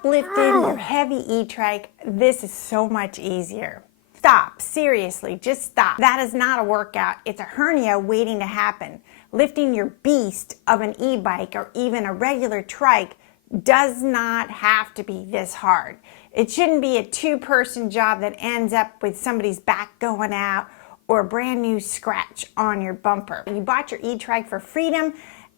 Stop lifting your heavy e-trike. This is so much easier. Stop, seriously, just stop. That is not a workout, it's a hernia waiting to happen. Lifting your beast of an e-bike or even a regular trike does not have to be this hard. It shouldn't be a two-person job that ends up with somebody's back going out or a brand new scratch on your bumper. You bought your e-trike for freedom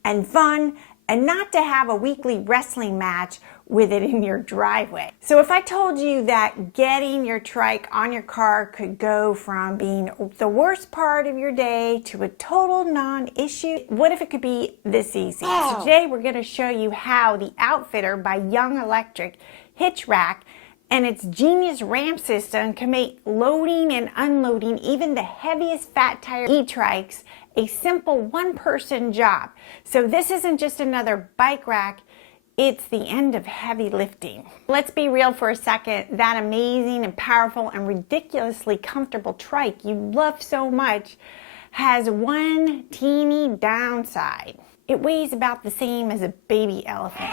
and fun and not to have a weekly wrestling match with it in your driveway. So if I told you that getting your trike on your car could go from being the worst part of your day to a total non-issue, what if it could be this easy? So today we're going to show you how the Outfitr by 𝙢𝙤𝙢𝙢𝙢 hitch rack and its genius ramp system can make loading and unloading even the heaviest fat tire e-trikes a simple one-person job. So this isn't just another bike rack, it's the end of heavy lifting. Let's be real for a second. That amazing and powerful and ridiculously comfortable trike you love so much has one teeny downside. It weighs about the same as a baby elephant.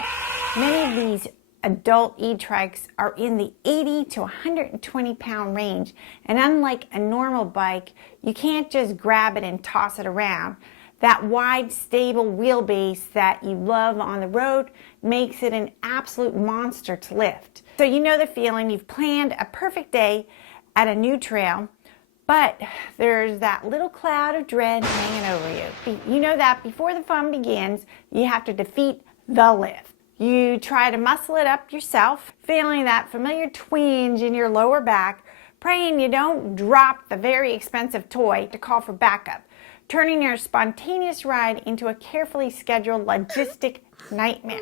Many of these adult e-trikes are in the 80 to 120 pound range, and unlike a normal bike, you can't just grab it and toss it around. That wide, stable wheelbase that you love on the road makes it an absolute monster to lift. So you know the feeling. You've planned a perfect day at a new trail, but there's that little cloud of dread hanging over you. You know that before the fun begins, you have to defeat the lift. You try to muscle it up yourself, feeling that familiar twinge in your lower back, praying you don't drop the very expensive toy to call for backup, turning your spontaneous ride into a carefully scheduled logistic nightmare.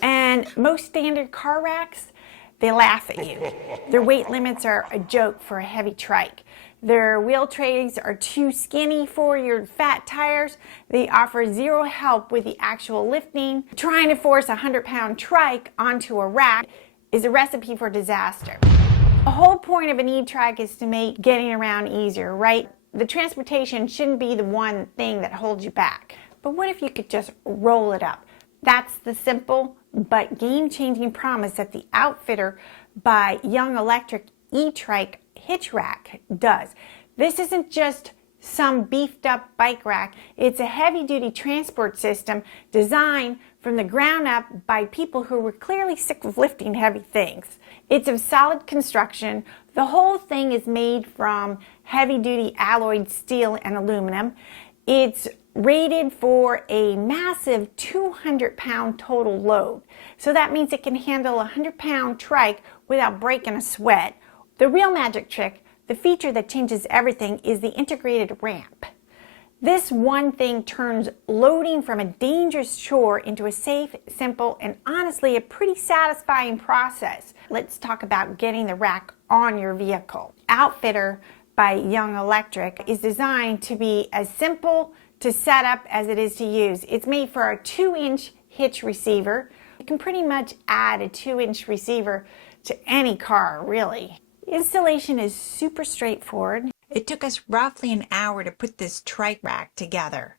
And most standard car racks, they laugh at you. Their weight limits are a joke for a heavy trike. Their wheel trays are too skinny for your fat tires. They offer zero help with the actual lifting. Trying to force a 100-pound trike onto a rack is a recipe for disaster. The whole point of an e-trike is to make getting around easier, right? The transportation shouldn't be the one thing that holds you back. But what if you could just roll it up? That's the simple but game-changing promise that the Outfitr by 𝙢𝙤𝙢𝙢𝙢𝙢 e-trike hitch rack does. This isn't just some beefed up bike rack. It's a heavy-duty transport system designed from the ground up by people who were clearly sick of lifting heavy things. It's of solid construction. The whole thing is made from heavy-duty alloyed steel and aluminum. It's rated for a massive 200-pound total load. So that means it can handle a 100-pound trike without breaking a sweat. The real magic trick, the feature that changes everything, is the integrated ramp. This one thing turns loading from a dangerous chore into a safe, simple, and honestly a pretty satisfying process. Let's talk about getting the rack on your vehicle. Outfitr by 𝙢𝙤𝙢𝙢𝙢 is designed to be as simple to set up as it is to use. It's made for a 2-inch hitch receiver. You can pretty much add a 2-inch receiver to any car, really. Installation is super straightforward. It took us roughly an hour to put this trike rack together.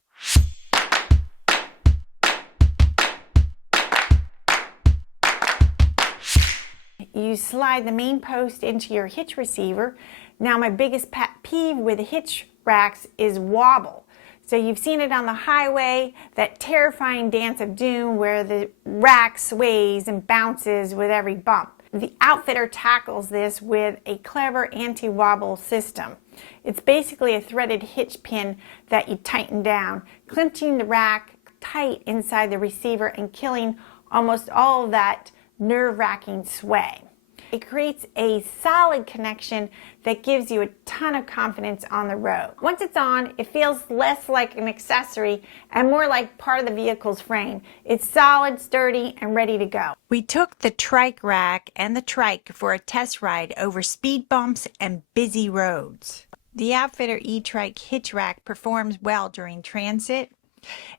You slide the main post into your hitch receiver. Now my biggest pet peeve with hitch racks is wobble. So you've seen it on the highway, that terrifying dance of doom where the rack sways and bounces with every bump. The Outfitr tackles this with a clever anti-wobble system. It's basically a threaded hitch pin that you tighten down, clinching the rack tight inside the receiver and killing almost all of that nerve-wracking sway. It creates a solid connection that gives you a ton of confidence on the road. Once it's on, it feels less like an accessory and more like part of the vehicle's frame. It's solid, sturdy, and ready to go. We took the trike rack and the trike for a test ride over speed bumps and busy roads. The Outfitr e-trike hitch rack performs well during transit.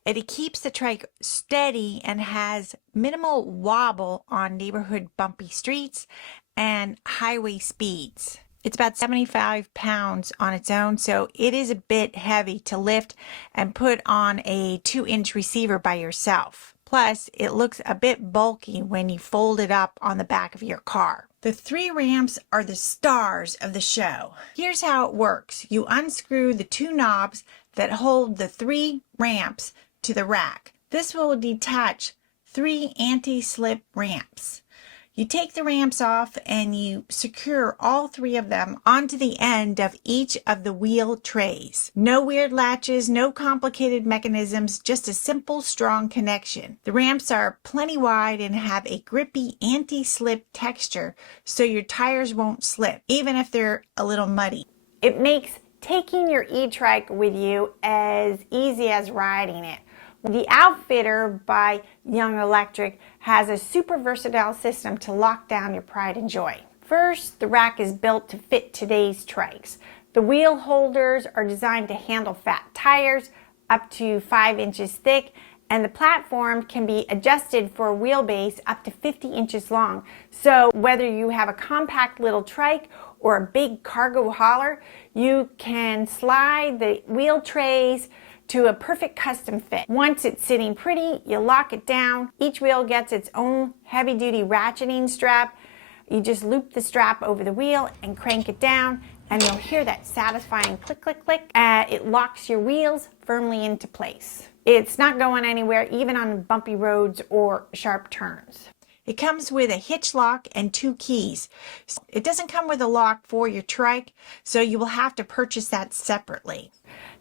It keeps the trike steady and has minimal wobble on neighborhood bumpy streets and highway speeds. It's about 75 pounds on its own, so it is a bit heavy to lift and put on a 2-inch receiver by yourself. Plus, it looks a bit bulky when you fold it up on the back of your car. The 3 ramps are the stars of the show. Here's how it works. You unscrew the 2 knobs that hold the 3 ramps to the rack. This will detach 3 anti-slip ramps. You take the ramps off and you secure all 3 of them onto the end of each of the wheel trays. No weird latches, no complicated mechanisms, just a simple, strong connection. The ramps are plenty wide and have a grippy anti-slip texture so your tires won't slip, even if they're a little muddy. It makes taking your e-trike with you as easy as riding it. The Outfitr by Young Electric has a super versatile system to lock down your pride and joy. First, the rack is built to fit today's trikes. The wheel holders are designed to handle fat tires up to 5 inches thick, and the platform can be adjusted for a wheelbase up to 50 inches long. So whether you have a compact little trike or a big cargo hauler, you can slide the wheel trays to a perfect custom fit. Once it's sitting pretty, you lock it down. Each wheel gets its own heavy-duty ratcheting strap. You just loop the strap over the wheel and crank it down, and you'll hear that satisfying click, click, click. It locks your wheels firmly into place. It's not going anywhere, even on bumpy roads or sharp turns. It comes with a hitch lock and 2 keys. It doesn't come with a lock for your trike, so you will have to purchase that separately.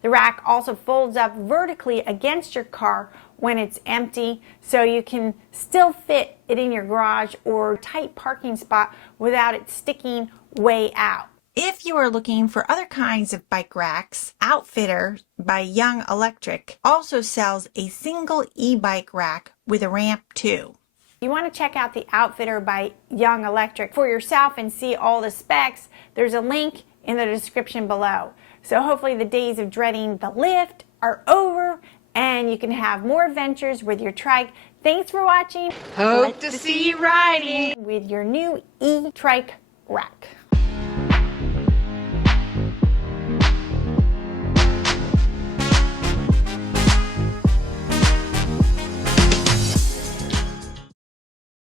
The rack also folds up vertically against your car when it's empty, so you can still fit it in your garage or tight parking spot without it sticking way out. If you are looking for other kinds of bike racks, Outfitr by Young Electric also sells a single e-bike rack with a ramp too. You want to check out the Outfitr by Young Electric for yourself and see all the specs. There's a link in the description below. So hopefully the days of dreading the lift are over and you can have more adventures with your trike. Thanks for watching. Hope to see you riding with your new e-trike rack.